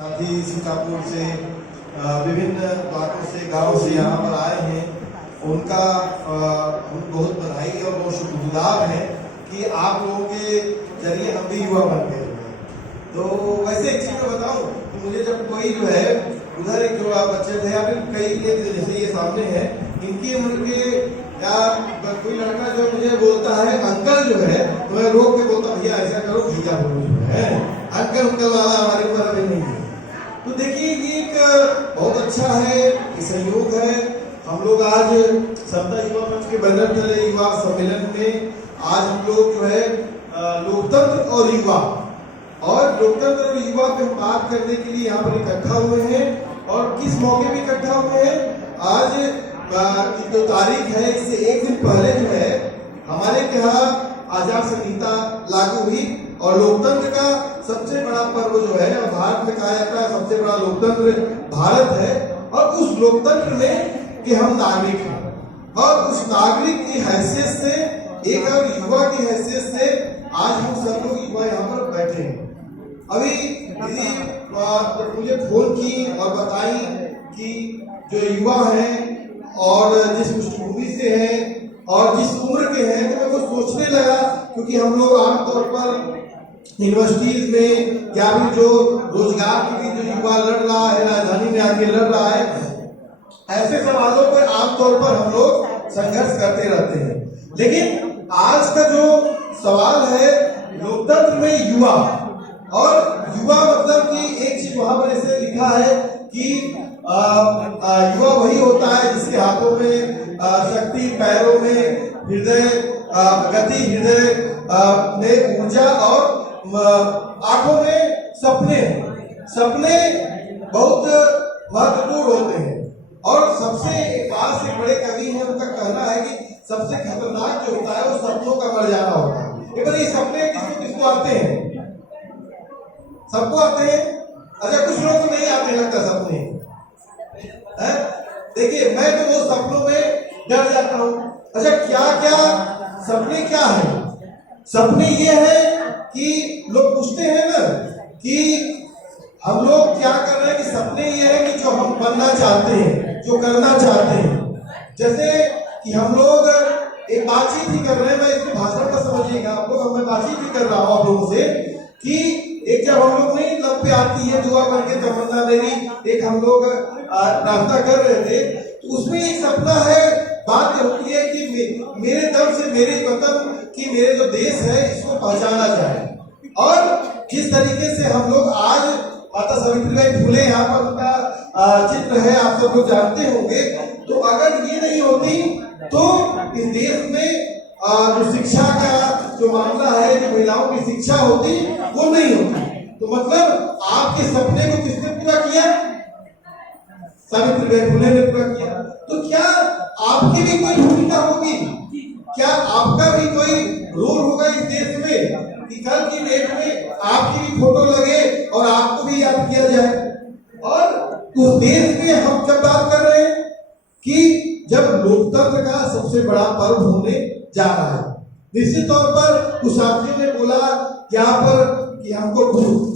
साथ ही सीतापुर से विभिन्न ब्लॉकों से गांव से यहाँ पर आए हैं, उनका बहुत बधाई और बहुत शुक्रगुजार हैं कि आप लोगों के जरिए हम भी युवा बन गए हैं। तो वैसे एक चीज मैं बताऊं तो मुझे जब कोई जो है उधर एक जो बच्चे थे या फिर कई जैसे ये सामने है, इनकी उम्र के या कोई लड़का जो मुझे बोलता है अंकल जो है, तो मैं रोक के बोलता भैया ऐसा करो, भैया बोलो जो है अंकल अंकल वाला हमारे ऊपर अभी नहीं है। तो देखिए ये एक बहुत अच्छा है, ये सहयोग है। हम लोग आज समता युवा मंच के बैनर तले युवा सम्मेलन में आज हम लोग जो है लोकतंत्र और युवा और युवा पे हम बात करने के लिए यहाँ पर इकट्ठा हुए हैं। और किस मौके पे इकट्ठा हुए हैं? आज की जो तारीख है, इससे एक दिन पहले जो है हमारे यहाँ आचार संहिता लागू हुई और लोकतंत्र का सबसे बड़ा पर्व जो है, भारत में कहा जाता है सबसे बड़ा लोकतंत्र भारत है। और उस लोकतंत्र में कि हम नागरिक हैं और उस नागरिक की हैसियत से, एक और युवा की हैसियत से आज हम सब लोग युवा यहाँ पर बैठे हैं। अभी दीदी मुझे फोन की और बताई कि जो युवा हैं और जिस पृष्ठभूमि से हैं और जिस उम्र के हैं, तो मैं वो सोचने लगा, क्योंकि हम लोग आमतौर पर यूनिवर्सिटीज में या फिर जो रोजगार के लिए जो युवा लड़ रहा है, राजधानी में आके लड़ रहा है, ऐसे सवालों पर आमतौर पर हम लोग संघर्ष करते रहते हैं। लेकिन आज का जो सवाल है लोकतंत्र में युवा, और युवा मतलब कि एक चीज वहां पर ऐसे लिखा है कि युवा वही होता है जिसके हाथों में शक्ति, पैरों में हृदय गति, हृदय में ऊर्जा और आंखों में सपने। सपने बहुत महत्वपूर्ण होते हैं। और सबसे एक बात से बड़े कवि हैं, उनका कहना है कि सबसे खतरनाक जो होता है वो सपनों का मर जाना होता है। ये सपने किसको किसको आते हैं? सबको आते हैं। अच्छा, कुछ लोग को नहीं आते लगता सपने है? देखिए मैं तो वो सपनों में डर जाता हूँ। अच्छा, क्या क्या सपने क्या है? सपने ये है कि लोग पूछते हैं ना कि हम लोग क्या कर रहे हैं, कि सपने ये है कि जो हम बनना चाहते हैं, जो करना चाहते हैं। जैसे कि हम लोग एक बातचीत ही कर रहे हैं, मैं इसको भाषण का समझिएगा आप लोग, मैं बातचीत ही कर रहा हूँ आप लोगों से कि एक जब हम लोग नहीं लब पे आती है दुआ बन के तमन्ना मेरी, एक हम लोग नाश्ता कर रहे थे, तो उसमें एक सपना है, बात होती है कि मेरे दम से मेरे वतन की, मेरे जो देश है इसको पहचाना जाए। और जिस तरीके से हम लोग आज माता सावित्रीबाई फुले यहाँ पर उनका चित्र है, आप सब लोग जानते होंगे। तो अगर ये नहीं होती तो इस देश में जो शिक्षा का जो मामला है, जो महिलाओं की शिक्षा होती वो नहीं होती। तो मतलब आपके सपने को किसने पूरा किया? सावित्रीबाई फुले ने पूरा किया। तो क्या आपकी भी कोई भूमिका होगी? क्या आपका भी कोई रोल होगा इस देश में कि कल की डेट में आपकी भी फोटो लगे और आपको भी याद किया जाए? और उस देश में हम जब बात कर रहे हैं कि जब लोकतंत्र का सबसे बड़ा पर्व होने जा रहा है, निश्चित तौर पर कुछ साथियों ने बोला यहाँ पर कि हमको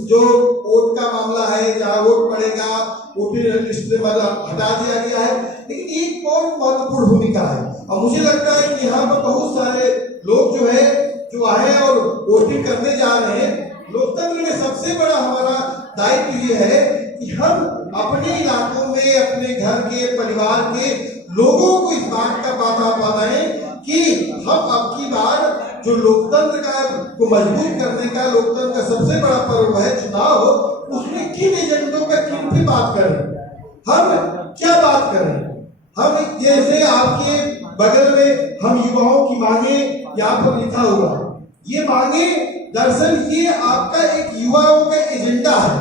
जो वोट का मामला है, जहाँ वोट पड़ेगा वोटर लिस्ट से हटा दिया गया है, लेकिन एक बहुत महत्वपूर्ण भूमिका है। और मुझे लगता है कि यहाँ पर बहुत सारे लोग जो है जो आए और वोटिंग करने जा रहे हैं। लोकतंत्र में सबसे बड़ा हमारा दायित्व ये है कि हम अपने इलाकों में, अपने घर के, परिवार के लोगों को इस बात का पता बताएं कि हम अब की बार जो लोकतंत्र का को मजबूत करने का, लोकतंत्र का सबसे बड़ा पर्व है चुनाव, उसमें किन एजेंडों का किन पे बात करें, हम क्या बात करें। हम जैसे आपके बगल में हम युवाओं की मांगे यहाँ पर लिखा हुआ, ये मांगे दरअसल ये आपका एक युवाओं का एजेंडा है,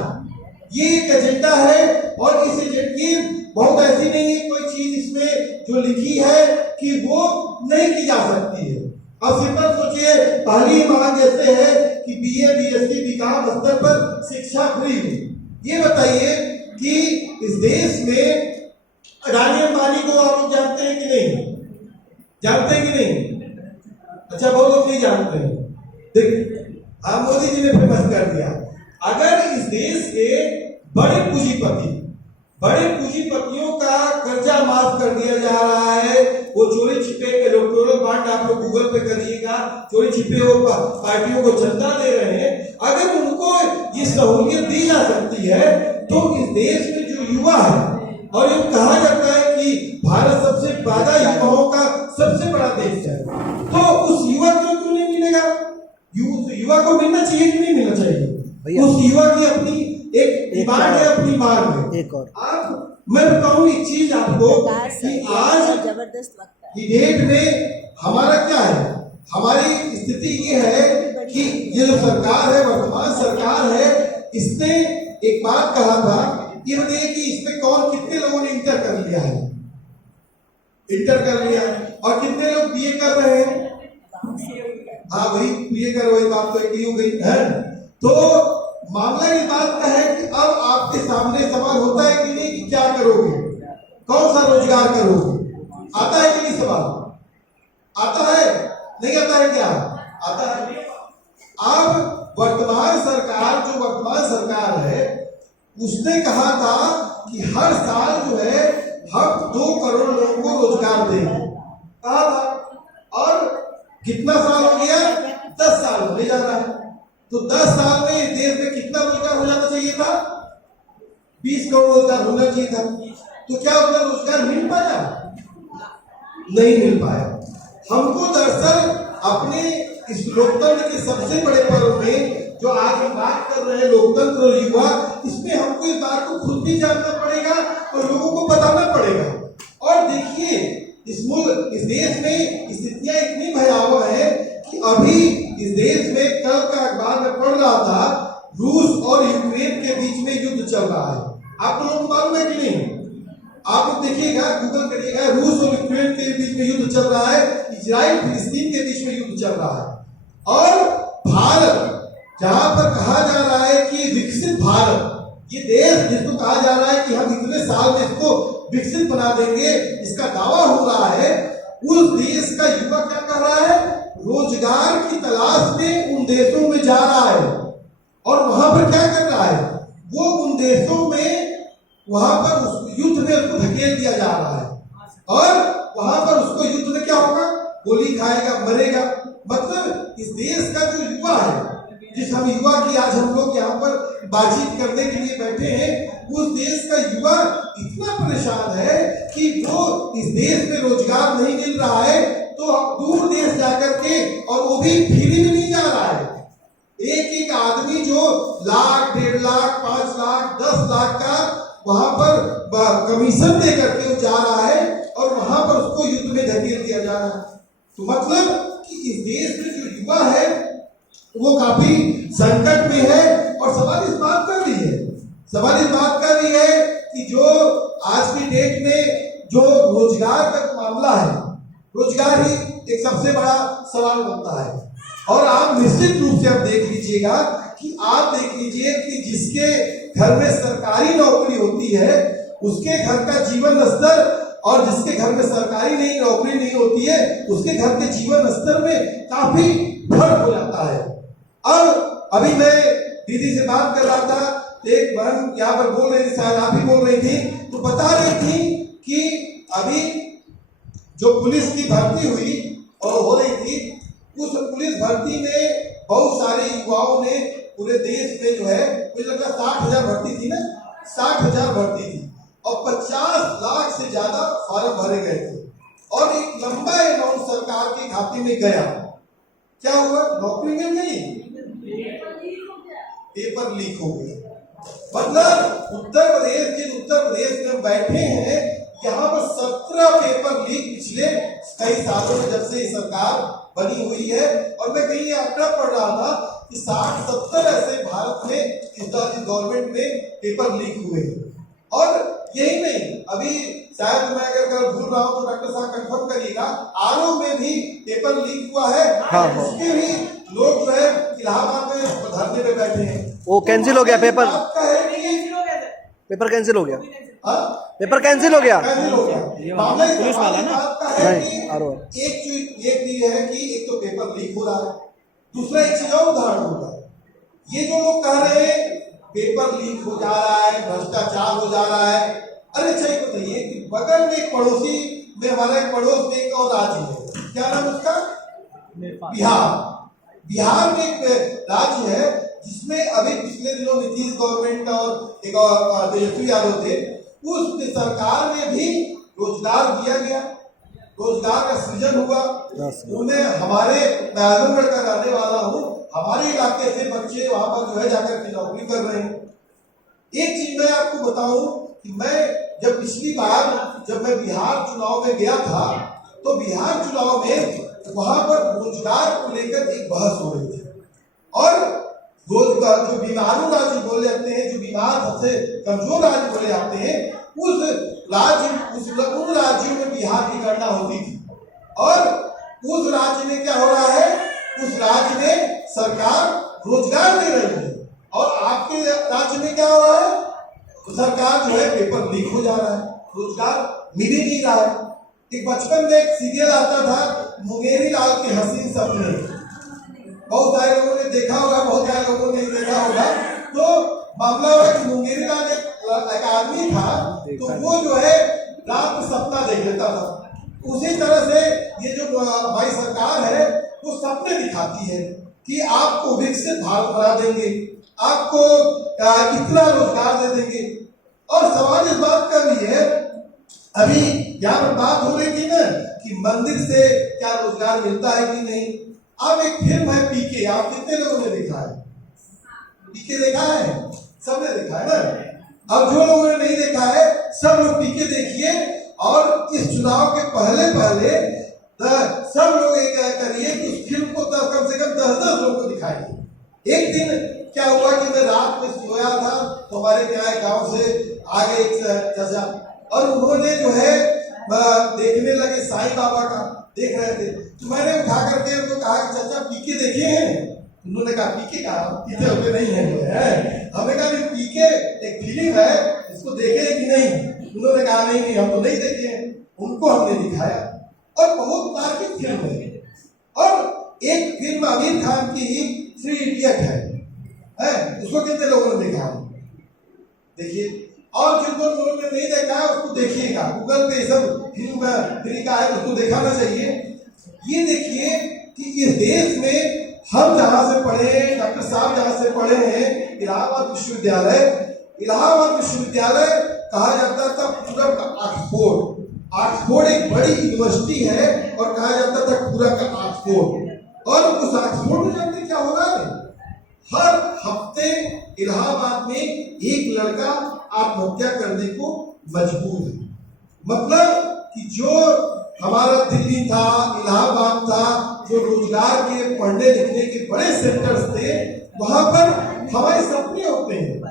ये एक एजेंडा है। और इस एजेंडे बहुत ऐसी नहीं है कोई चीज इसमें जो लिखी है कि वो नहीं की जा सकती है। अब सिंपल सोचिए, पहली मांग जैसे है कि बीए बीएससी बीकॉम स्तर पर शिक्षा फ्री हो। ये बताइए कि इस देश में अडानी अंबानी को आप लोग जानते हैं कि नहीं? जानते हैं कि नहीं? अच्छा, बहुत लोग नहीं जानते हैं। देख, मोदी जी ने फेमस कर दिया। अगर इस देश के बड़े बड़े पूंजीपतियों का कर्जा माफ कर दिया जा रहा है। वो चोरी छिपे इलेक्टोरल बॉन्ड आप लोग गूगल पे करिएगा, चोरी छिपे वो पार्टियों को चंदा दे रहे हैं। अगर उनको ये सहूलियत दी जा सकती है तो इस देश में जो युवा है, और ये कहा जाता है कि भारत सबसे ज्यादा युवाओं का सबसे बड़ा देश है, तो उस युवा को क्यों नहीं मिलेगा? युवा को मिलना चाहिए कि नहीं मिलना चाहिए? उस युवा की अपनी एक डिमांड है, अपनी मांग है। एक और आप मैं बताऊं एक चीज आपको कि आज जबरदस्त वक्त की डेट में हमारा क्या है, हमारी स्थिति ये है कि ये जो सरकार है, वर्तमान सरकार है, इसने एक बात कहा था, ये बताइए कि इसमें कौन कितने लोगों ने इंटर कर लिया है, और कितने लोग बीए कर रहे हैं? हाँ वही बीए कर, वही बात तो एक ही हो गई है। तो मामला इस बात का है कि अब आपके सामने सवाल होता है कि नहीं कि क्या करोगे, कौन सा रोजगार करोगे? आता है कि नहीं सवाल? आता है, नहीं आता है? क्या आता है? अब वर्तमान सरकार है, उसने कहा था कि हर साल जो है हम 2 करोड़ लोगों को रोजगार देंगे, कहा था। और कितना साल हो गया? 10 साल होने जा रहा है। तो 10 साल में देश में कितना रोजगार हो जाना चाहिए था? 20 करोड़ रोजगार होना चाहिए था। तो क्या उतना रोजगार मिल पाया? नहीं मिल पाया। हमको दरअसल अपने इस लोकतंत्र के सबसे बड़े पर्व में जो आज हम बात कर रहे हैं, लोकतंत्र और युवा, इसमें हमको इस बात को खुद भी जानना पड़ेगा और लोगों को बताना पड़ेगा। और देखिए इस देश में स्थितियां इतनी भयावह है कि अभी इस देश में कल का अखबार में पढ़ रहा था, रूस और यूक्रेन के बीच में युद्ध चल रहा है। आप लोगों को मालूम है कि नहीं? आप लोग देखिएगा, गूगल करिएगा, रूस और यूक्रेन के बीच में युद्ध चल रहा है, इजराइल फिलिस्तीन के बीच में युद्ध चल रहा है। और भारत, जहां पर कहा जा रहा है कि विकसित भारत, ये देश जिसको कहा जा रहा है कि हम इतने साल में इसको विकसित बना देंगे, इसका दावा हो रहा है, उस देश का युवा क्या कर रहा है? रोजगार की तलाश में उन देशों में जा रहा है। और वहां पर क्या कर रहा है? वो उन देशों में वहां पर उस युद्ध में उसको धकेल दिया जा रहा है, और वहां पर उसको युद्ध में क्या होगा? गोली खाएगा, मरेगा। मतलब इस देश का जो युवा है, जिस हम युवा की आज हम लोग यहाँ पर बातचीत करने के लिए बैठे हैं, उस देश का युवा इतना परेशान है कि वो इस देश में रोजगार नहीं मिल रहा है तो दूर देश जाकर के, और वो भी फ्री में नहीं जा रहा है। एक आदमी जो लाख, 1.5 लाख, 5 लाख, 10 लाख का वहां पर कमीशन दे करके वो जा रहा है, और वहां पर उसको युद्ध में धकेल दिया जा रहा है। तो मतलब कि इस देश में जो युवा है वो काफी संकट में है। और सवाल इस बात का भी है कि जो आज की डेट में जो रोजगार का मामला है, रोजगार ही एक सबसे बड़ा सवाल बनता है। और आप निश्चित रूप से आप देख लीजिएगा कि आप देख लीजिए कि जिसके घर में सरकारी नौकरी होती है, उसके घर का जीवन स्तर, और जिसके घर में सरकारी नौकरी नहीं होती है, उसके घर के जीवन स्तर में काफी फर्क हो जाता है। अब अभी मैं दीदी से बात कर रहा था, एक बहन यहाँ पर बोल रही थी, शायद आप ही बोल रही थी, तो बता रही थी कि अभी जो पुलिस की भर्ती हुई और हो रही थी, उस पुलिस भर्ती में बहुत सारे युवाओं ने पूरे देश में जो है, मुझे लगता है 60,000 भर्ती थी ना, 60,000 भर्ती थी, और 50 लाख से ज्यादा फॉर्म भरे गए थे, और एक लंबा अमाउंट सरकार के खाते में गया। क्या हुआ? नौकरी मिल गई, पेपर लीक हो गया। मतलब उत्तर प्रदेश में बैठे हैं, यहाँ पर 17 पेपर लीक पिछले कई सालों में जब से सरकार बनी हुई है। और मैं कहीं आंकड़ा पढ़ रहा था कि 60-70 ऐसे भारत में इस गवर्नमेंट में पेपर लीक हुए। और यही नहीं, अभी शायद मैं अगर कल भूल रहा हूँ तो डॉक्टर साहब कंफर्म करिएगा, आरओ में भी पेपर लीक हुआ है। उसके भी लोग जो है इलाहाबाद में धरने पे बैठे हैं। वो कैंसिल हो गया पेपर, पेपर कैंसिल हो गया, पेपर कैंसिल हो गया। मामला पुलिस वाला ना, नहीं, एक चीज है कि एक तो पेपर लीक हो रहा है, दूसरा एक चीज और उदाहरण होगा, ये जो लोग कह रहे हैं पेपर लीक हो जा रहा है, भ्रष्टाचार हो जा रहा है। अरे अच्छा ये बताइए कि बगल में एक पड़ोसी में हमारा एक पड़ोस में एक और राज्य है, क्या नाम उसका? बिहार। बिहार में एक राज्य है जिसमें अभी पिछले दिनों नीतीश गवर्नमेंट और एक तेजस्वी यादव थे, उस सरकार में भी रोजगार दिया गया, रोजगार का सृजन हुआ। उन्हें हमारे, मैं आजमगढ़ का रहने वाला हूँ, हमारे इलाके से बच्चे वहां पर जो है जाकर के नौकरी कर रहे हैं। एक चीज मैं आपको बताऊं कि मैं जब पिछली बार जब मैं बिहार चुनाव में गया था, तो बिहार चुनाव में वहां पर रोजगार को लेकर एक बहस हो रही थी। और रोजगार जो बीमारू राज्य बोले जाते हैं, जो बीमार सबसे कमजोर राज्य बोले जाते हैं, उन राज्यों में बिहार की गणना होती थी। और उस राज्य में क्या हो रहा है, उस राज्य में सरकार रोजगार दे रही है, और आपके राज्य में क्या हो रहा है, तो सरकार जो है पेपर लीक हो जा रहा है, रोजगार मिल ही नहीं रहा है। एक बचपन में एक सीरियल आता था, मुंगेरी लाल के हसीन सपने, बहुत सारे लोगों ने देखा होगा, बहुत सारे लोगों ने नहीं देखा होगा। तो मामला हुआ कि मुंगेरी लाल एक आदमी था, तो वो जो है रात में सपना देख लेता था। उसी तरह से ये जो हमारी सरकार है वो सपने दिखाती है कि आपको विकसित भारत बना देंगे, आपको इतना रोजगार दे देंगे। और सवाल इस बात का भी है, अभी यहाँ पर बात हो रही थी ना कि मंदिर से क्या रोजगार मिलता है कि नहीं। अब एक फिल्म है पीके, आप कितने लोगों ने देखा है? पीके देखा है? सबने देखा है ना। अब जो लोगों ने नहीं देखा है, सब लोग पीके देखिए, और इस चुनाव के पहले सब लोग एक करिए कि उस फिल्म को कम से कम 10-10 लोगों को दिखाइए। एक दिन क्या हुआ कि मैं रात में सोया था, तो हमारे क्या गांव से आ गए एक चाचा, और उन्होंने जो है देखने लगे साईं बाबा का देख रहे थे। तो मैंने उठा करके उनको कहा कि चाचा पीके देखे हैं? उन्होंने कहा पीके का पीके होते नहीं है। हमने कहा पीके एक फिल्म है, इसको देखे कि नहीं? उन्होंने कहा नहीं हम तो नहीं देखे हैं। उनको हमने दिखाया, और बहुत तार्किक फिल्म है। और एक फिल्म आमिर खान की 3 इडियट है, उसको कितने लोगों ने देखा? देखिए। और जिनको लोगों ने नहीं देखा है उसको देखिएगा, गूगल पे सब फिल्म तरीका है, उसको दिखाना चाहिए। ये देखिए कि इस देश में हम जहां से पढ़े, डॉक्टर साहब जहां से पढ़े हैं, इलाहाबाद विश्वविद्यालय, इलाहाबाद विश्वविद्यालय कहा जाता था पूरब का ऑक्सफोर्ड। ऑक्सफोर्ड एक बड़ी यूनिवर्सिटी है और कहा जाता था पूरब का ऑक्सफोर्ड। और उस ऑक्सफोर्ड में जानते क्या हो रहा है, हर हफ्ते इलाहाबाद में एक लड़का आत्महत्या करने को मजबूर है। मतलब कि जो हमारा दिल्ली था, इलाहाबाद था, जो रोजगार के, पढ़ने लिखने के बड़े सेंटर्स थे, वहां पर हमारे सपने होते हैं।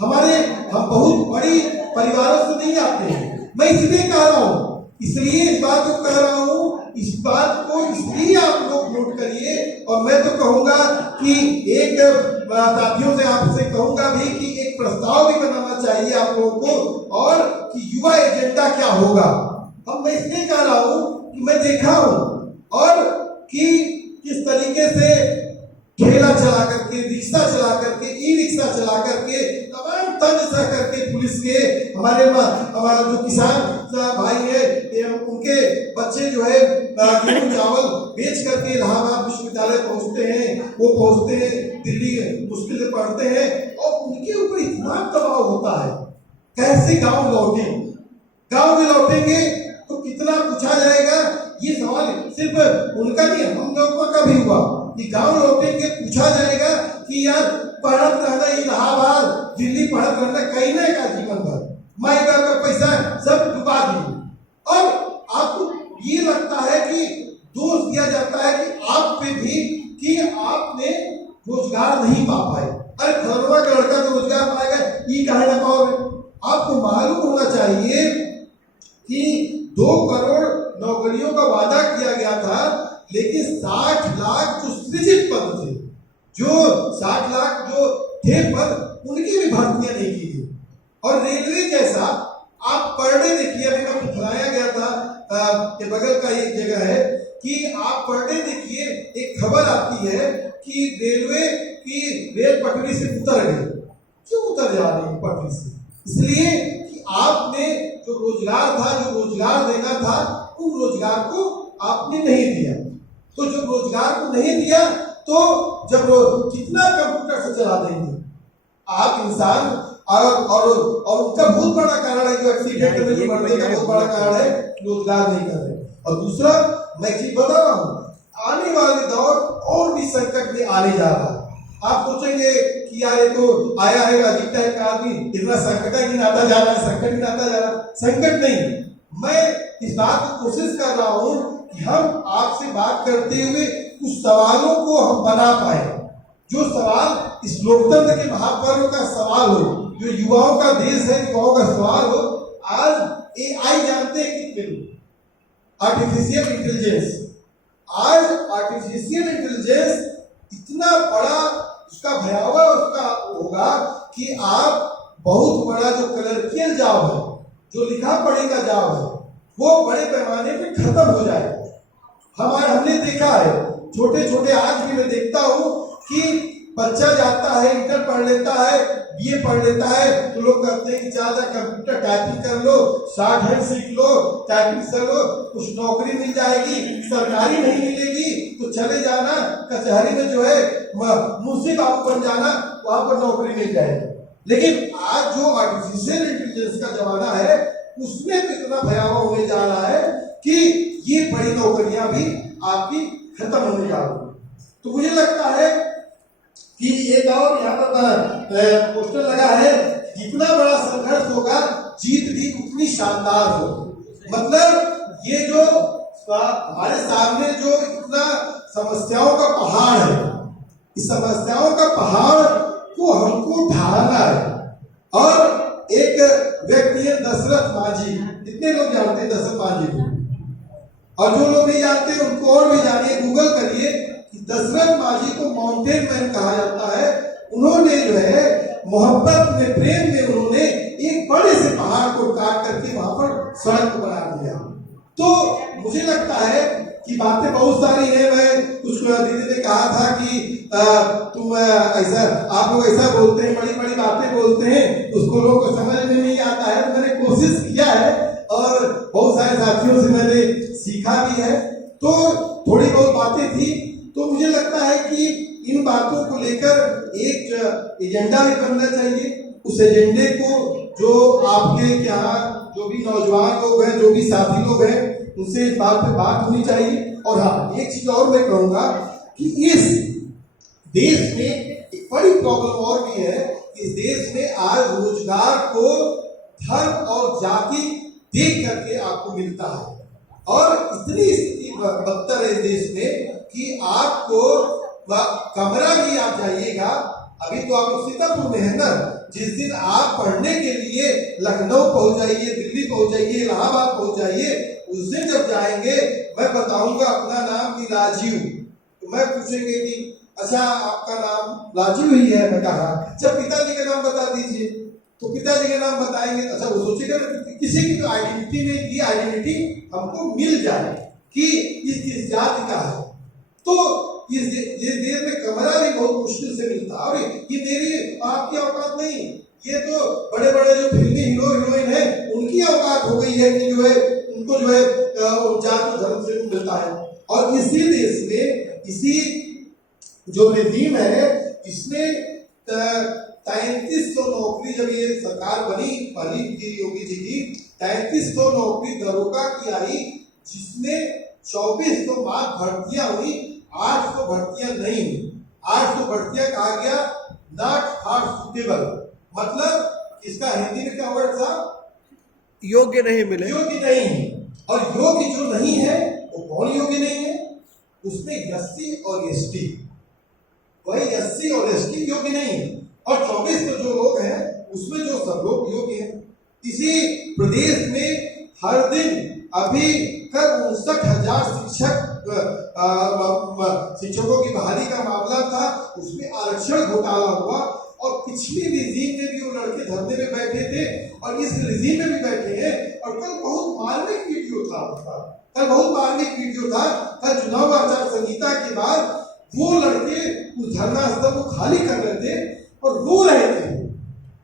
हम बहुत बड़ी परिवारों से नहीं आते हैं। मैं इसलिए कह रहा हूँ, इसलिए इस बात को कह रहा हूँ, इस बात को इसलिए आप लोग नोट करिए। और मैं तो कहूंगा कि एक साथियों से आपसे कहूंगा भी कि एक प्रस्ताव भी बनाना चाहिए आप लोगों को, और कि युवा एजेंडा क्या होगा। अब मैं इसलिए कह रहा हूँ कि मैं देखा हूँ, और कि किस तरीके से ठेला चला करके, रिक्शा चला करके, ई रिक्शा चला करके, तमाम तंज सह करके पुलिस के हमारा जो किसान भाई है, उनके बच्चे जो है गेहूं चावल बेच करके इलाहाबाद विश्वविद्यालय पहुंचते हैं, वो पहुंचते हैं दिल्ली, मुश्किल से पढ़ते हैं, और उनके ऊपर इतना दबाव होता है। कैसे गांव लौटें? गांव में लौटेंगे तो कितना पूछा जाएगा? ये सवाल सिर्फ उनका नहीं, हम लोगों का भी हुआ कि गांव लौटेंगे पूछा जाएगा कि यार पढ़त रहना इलाहाबाद, दिल्ली पढ़त रहना, कहीं ना का जीवन भर माई बाप का पैसा सब डुबा दिए। और आपको ये लगता है कि दोष दिया जाता है कि आप पे भी कि आपने रोजगार नहीं पा पाए। अरे फलवा का लड़का तो रोजगार पाएगा, ये कहे ना पाओगे? आपको मालूम होना चाहिए कि 2 करोड़ नौकरियों का वादा किया गया था, लेकिन 60 लाख जो सृजित पद थे, जो 60 लाख जो थे पद, उनकी भी भर्तियां नहीं की गई। और रेलवे जैसा आप पर डे देखिए, अभी मैं फुलाया गया था के बगल का एक जगह है कि आप पर डे देखिए, एक खबर आती है कि रेलवे की रेल पटरी से उतर गई, क्यों उतर जा रही है पटरी से? इसलिए कि आपने जो रोजगार था, जो रोजगार देना था, उन रोजगार को आपने नहीं दिया। तो जब रोजगार को नहीं दिया तो जब कितना कंप्यूटर से चला देंगे आप इंसान? और उनका बहुत बड़ा कारण है, जो एक्सीडेंट में जो मरने का बहुत बड़ा कारण है रोजगार नहीं कर रहे। और दूसरा मैं चीज बता रहा हूँ, आने वाले दौर और भी संकट में आने जा रहा है। आप सोचेंगे कि यार ये तो आया है अजीब टाइप का आदमी, इतना संकट गिनाता जा रहा है, संकट गिनाता जा रहा है। संकट नहीं, मैं इस बात की कोशिश कर रहा हूँ कि हम आपसे बात करते हुए कुछ सवालों को हम बना पाए, जो सवाल इस लोकतंत्र के महापर्व का सवाल हो, जो युवाओं का देश है, युवाओं का सवाल हो। आज एआई जानते हैं कितने लोग? आर्टिफिशियल इंटेलिजेंस, आज आर्टिफिशियल इंटेलिजेंस इतना बड़ा उसका भयावह उसका होगा कि आप बहुत बड़ा जो कलरकियल जॉब है, जो लिखा पढ़े का जॉब है, वो बड़े पैमाने पे खत्म हो जाएगा। हमने देखा है छोटे छोटे, आज भी मैं देखता हूँ कि बच्चा जाता है, इंटर पढ़ लेता है, बीए पढ़ लेता है, तो लोग कहते हैं कि ज्यादा कंप्यूटर टाइपिंग कर लो, शॉर्ट हैंड सीख लो, टाइपिंग कर लो, कुछ नौकरी मिल जाएगी, सरकारी नहीं मिलेगी तो चले जाना कचहरी में, जो है मुंशी बाबू बन जाना, वहां पर नौकरी मिल जाएगी। लेकिन आज जो आर्टिफिशियल इंटेलिजेंस का जमाना है, उसमें तो इतना भयावह होने जा रहा है कि ये बड़ी नौकरियां भी आपकी खत्म होने जा रही है। तो मुझे लगता है कि एक और यहाँ पर पोस्टर लगा है, जितना बड़ा संघर्ष होगा जीत भी उतनी शानदार हो। मतलब ये जो हमारे सामने जो इतना समस्याओं का पहाड़ है, इस समस्याओं का पहाड़ को हमको ढालना है। और एक व्यक्ति है दशरथ माझी, कितने लोग जानते हैं दशरथ माझी को? और जो लोग नहीं जानते उनको और भी जानिए, गूगल करिए कि दशरथ माझी को माउंटेन मैन कहा जाता है। उन्होंने जो है मोहब्बत में, प्रेम में, उन्होंने एक बड़े से पहाड़ को काट करके वहां पर सड़क बना दिया। तो मुझे लगता है कि बातें बहुत सारी है। मैं कुछ दीदी ने कहा था कि तुम ऐसा, आप लोग ऐसा बोलते हैं, बड़ी बड़ी बातें बोलते हैं, उसको लोगों को समझ में नहीं आता है। तो मैंने कोशिश किया है और बहुत सारे साथियों से मैंने सीखा भी है। तो थोड़ी बहुत बातें थी, तो मुझे लगता है कि इन बातों को लेकर एक एजेंडा भी बनना चाहिए। उस एजेंडे को जो आपके यहाँ जो भी नौजवान लोग हैं, जो भी साथी लोग हैं, उनसे इस बात पे बात होनी चाहिए। और हाँ, एक चीज और मैं कहूंगा कि इस देश में एक बड़ी प्रॉब्लम और भी है। इस देश में आज रोजगार को धर्म और जाति देख करके आपको मिलता है, और इतनी स्थिति बदतर है इस देश में कि आपको कमरा भी आप जाइएगा, अभी तो आप सीतापुर में है ना, जिस दिन आप पढ़ने के लिए लखनऊ पहुंच जाइए, दिल्ली पहुंच जाइए, इलाहाबाद पहुंच जाइए, उस दिन जब जाएंगे मैं बताऊंगा अपना नाम कि राजीव, तो मैं पूछेंगे कि अच्छा आपका नाम राजीव ही है? मैं कहा जब पिताजी का नाम बता दीजिए, तो पिताजी का नाम बताएंगे। अच्छा वो सोचेगा किसी की तो आइडेंटिटी में, ये आइडेंटिटी हमको मिल जाए कि इस जाति का है। तो इस देश में कमरा भी बहुत मुश्किल से मिलता है। और ये मेरी आपकी औकात नहीं, ये तो बड़े बड़े जो फिल्मी हीरो हीरोइन है उनकी औकात हो गई है कि जो है उनको जो है जात धर्म से मिलता है। और इसी देश में, इसी जो रिजीम है, इसमें 3300 नौकरी, जब ये सरकार बनी पहली की योगी जी की, 3300 नौकरी दरोगा की आई, जिसमें 2400 बाद भर्तियां हुई, 800 भर्तियां नहीं हुई। 800 भर्तियां कहा गया नॉट फॉर सुटेबल, मतलब इसका हिंदी में क्या वर्ड था? योग्य नहीं मिले, योग्य नहीं। और योग्य जो नहीं है वो कौन योग्य नहीं है? उसमें एससी और एसटी, वही एससी और एसटी योग्य नहीं है। और 24 जो लोग हैं उसमें जो सब लोग योग्य हैं। इसी प्रदेश में हर दिन अभी तक 59,000 शिक्षकों की बहाली का मामला था, उसमें आरक्षण घोटाला हुआ। और पिछले रिजीम में भी वो लड़के धरने में बैठे थे और इस रिजीम में भी बैठे हैं। और कल बहुत मार्मिक वीडियो था उसका, कल बहुत मार्मिक वीडियो था। कल चुनाव आचार संहिता के बाद वो लड़के उस धरना स्थल को खाली कर रहे थे और रो रहे थे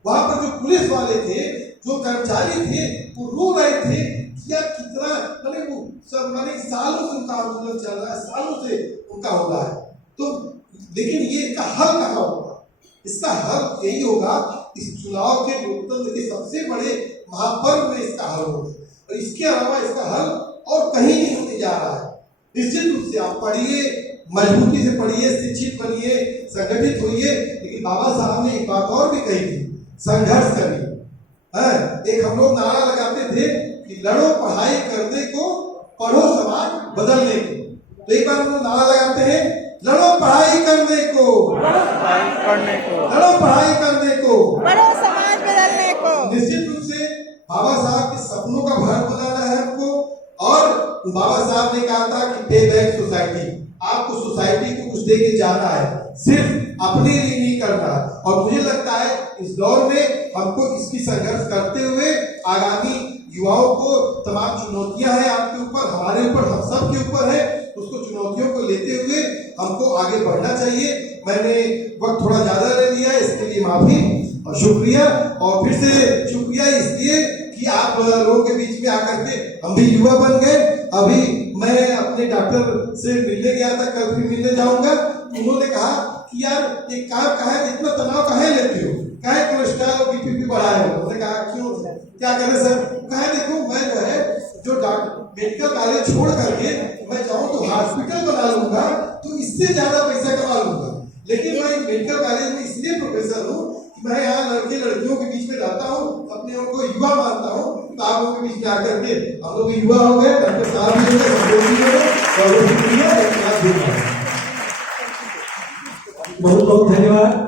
वहां पर जो पुलिस वाले थे, जो कर्मचारी थे, वो रो रहे थे कि यार कितना मैंने वो सब मैंने सालों से उनका आंदोलन चल रहा है, सालों से उनका हो रहा है। तो लेकिन ये इसका हल कहाँ होगा? इसका हल यही होगा, इस चुनाव के लोकतंत्र के सबसे बड़े महापर्व में इसका हल होगा, और इसके अलावा इसका हल और कहीं नहीं होने जा रहा है। निश्चित रूप से आप पढ़िए, मजबूती से पढ़िए, शिक्षित बनिए, संगठित होइए, लेकिन बाबा साहब ने एक बात और भी कही थी, संघर्ष करिए। एक हम लोग नारा लगाते थे कि लड़ो पढ़ाई करने को, पढ़ो समाज बदलने को। तो एक बार हम लोग नारा लगाते हैं, लड़ो पढ़ाई करने को, लड़ो पढ़ाई करने को, पढ़ो समाज बदलने को। निश्चित रूप से बाबा साहब के सपनों का घर बनाना है हमको। और बाबा साहब ने कहा था कि पे बैक सोसाइटी, आपको सोसाइटी को कुछ देके जाना है, सिर्फ अपने लिए नहीं करना। और मुझे लगता है इस दौर में हमको इसकी संघर्ष करते हुए आगामी युवाओं को तमाम चुनौतियां हैं आपके ऊपर, हमारे ऊपर, हम सब के ऊपर है, उसको चुनौतियों को लेते हुए हमको आगे बढ़ना चाहिए। मैंने वक्त थोड़ा ज्यादा ले लिया है, इसके लिए माफी और शुक्रिया। और फिर से शुक्रिया इसलिए कि आप लोगों के बीच में आकर के हम भी युवा बन गए। अभी मैं अपने डॉक्टर से मिलने गया था, कल भी मिलने जाऊंगा। उन्होंने कहा कि यार एक काम कहा है, इतना तनाव काहे लेते हो, काहे कोलेस्ट्रॉल और बीपी बढ़ा है? उन्होंने कहा क्यों, क्या करें सर? कहा देखो मैं जो है जो मेडिकल कॉलेज छोड़ करके मैं चाहूँ तो हॉस्पिटल बना लूंगा, तो इससे ज्यादा पैसा कमा लूंगा। लेकिन मैं मेडिकल कॉलेज में इसलिए प्रोफेसर हूँ कि मैं यहाँ लड़के लड़कियों के बीच में रहता हूँ, अपने उनको युवा मानता हूँ। तो आप लोगों के बीच में आकर के हम लोग युवा हो गए, डॉक्टर साहब भी हो गए। बहुत बहुत धन्यवाद।